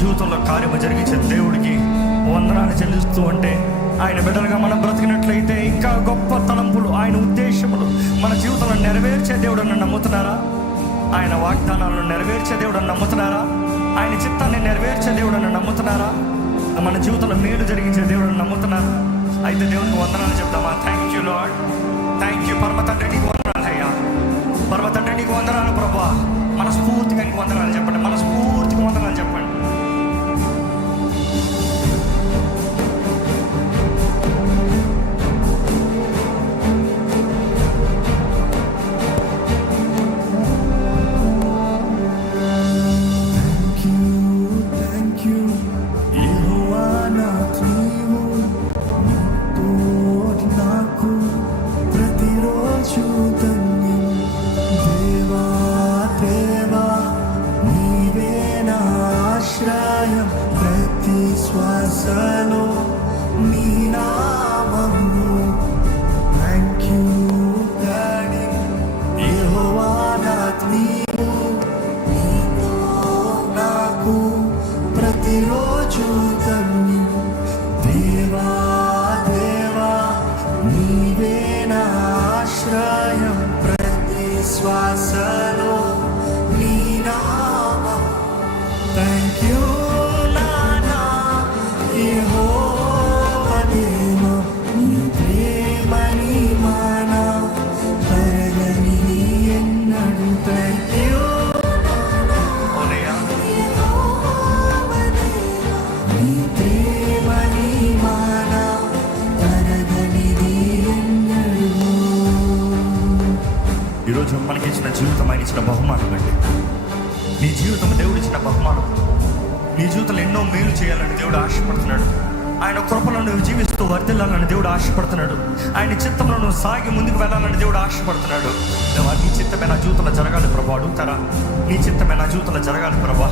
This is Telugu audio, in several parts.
జీవితంలో కార్యము జరిగించే దేవుడికి వందనాలు చెల్లిస్తూ ఉంటే, ఆయన బిడ్డలుగా మనం బ్రతికినట్లయితే ఇంకా గొప్ప తలంపులు, ఆయన ఉద్దేశములు మన జీవితంలో నెరవేర్చే దేవుడు అని నమ్ముతున్నారా? ఆయన వాగ్దానాలను నెరవేర్చే దేవుడు అని నమ్ముతున్నారా? ఆయన చిత్తాన్ని నెరవేర్చే దేవుడు అని నమ్ముతున్నారా? మన జీవితంలో మేలు జరిగించే దేవుడు అని నమ్ముతున్నారా? అయితే దేవునికి వందనాలు చెప్తామా? Thank you Lord, thank you పరమ తండ్రి, నీకు వందనాలు అయ్యా. పరమ తండ్రి నీకు వందనాలు ప్రభా. మనస్ఫూర్తిగా నీకు వందనాలు చెప్పండి, మనస్ఫూర్తిగా వందనాలు చెప్పండి. ప్రతి శ్వాసలో నీ నామము. థ్యాంక్ యూ డాడీ, యెహోవా నీవు, నీతో నాకు ప్రతిరోజు ధన్యం. దేవా దేవా నీవే నా ఆశ్రయం, ప్రతి శ్వాసలో నీ నామము. థ్యాంక్ యూ ఈరోజు మనకి ఇచ్చిన జీవితం ఆయన ఇచ్చిన బహుమానం అండి. నీ జీవితం దేవుడు ఇచ్చిన బహుమానం. నీ జీవితంలో ఎన్నో మేలు చేయాలని దేవుడు ఆశపడుతున్నాడు. ఆయన కృపలో నువ్వు జీవిస్తూ వర్ధిల్లాలని దేవుడు ఆశపడుతున్నాడు. ఆయన చిత్తంలో నువ్వు సాగి ముందుకు వెళ్ళాలని దేవుడు ఆశపడుతున్నాడు. నీ చిత్తమే నా జీవితంలో జరగాలి ప్రభా. అడుగుతారా? నీ చిత్తమే నా జీవితంలో జరగాలి ప్రభా.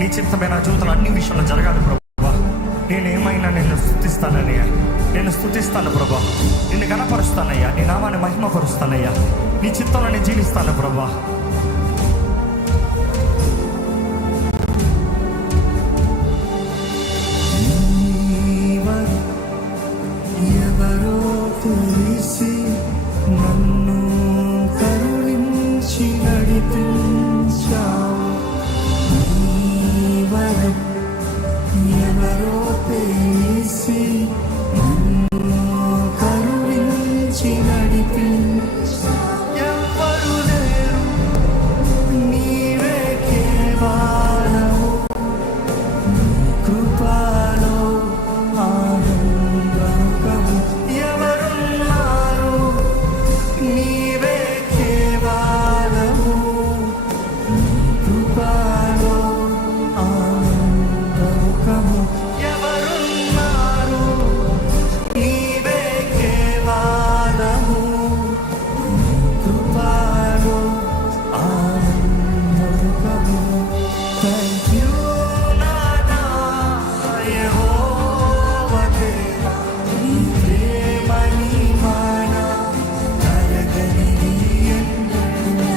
నీ చిత్తమే నా జీవితంలో అన్ని విషయంలో జరగాలి ప్రభా. నేనేమైనా నిన్ను స్తుతిస్తానయ్యా, నేను స్తుతిస్తాను ప్రభా. నిన్ను గణపరుస్తానయ్యా, నీ నామాన్ని మహిమపరుస్తానయ్యా. నీ చిత్తంలో నేను జీవిస్తాను ప్రభా. ఎవరో తెలిసి నన్ను కరుణించి నడిపించావు. ఎవరో తెలిసి నన్ను కరుణించి నడిపించావు. ఎవరు లేరు, నీవే కేవలము. నీ కృపలో ఆనందము. ఎవరున్నారు, నీవే కేవలము. నీ కృపలో ఆనందము. ఎవరున్నారు, నీవే కేవలము. నీ కృపలో ఆనందము. థ్యాంక్ యూ నానా యెహోవా దేవా, నీ ప్రేమ నీ మాన తరగనిది ఎన్నడూ.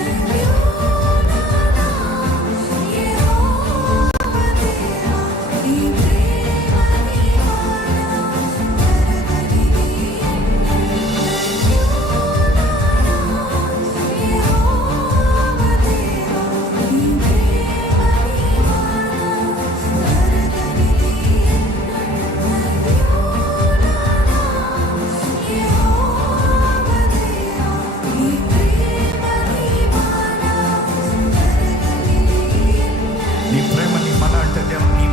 నీ ప్రేమ నీ మన అంటే దేవుడు, నీ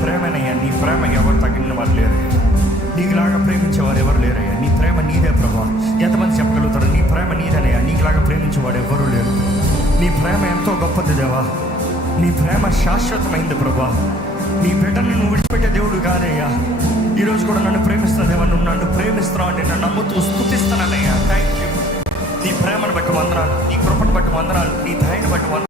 ప్రేమనయ్యా. నీ ప్రేమ ఎవరు తగిన వారు లేరయ్యా. నీకులాగా ప్రేమించేవారు ఎవరు లేరయ్యా. నీ ప్రేమ నీదే ప్రభా. ఎంతమంది చెప్పగలుగుతారు నీ ప్రేమ నీదనయ్యా? నీకులాగా ప్రేమించేవాడు ఎవరు లేరు. నీ ప్రేమ ఎంతో గొప్పది దేవా. నీ ప్రేమ శాశ్వతమైంది ప్రభా. నీ బిడ్డను నువ్వు విడిచిపెట్టే దేవుడు కాదయ్యా. ఈరోజు కూడా నన్ను ప్రేమిస్తున్న దేవా, నువ్వు నన్ను ప్రేమిస్తున్నావు అని నన్ను నమ్ముతూ స్తుతిస్తున్నానయ్యా. Thank you. నీ ప్రేమను బట్టి వందనాలు, నీ కృపను బట్టి వందనాలు, నీ దయను బట్టి వందనాలు.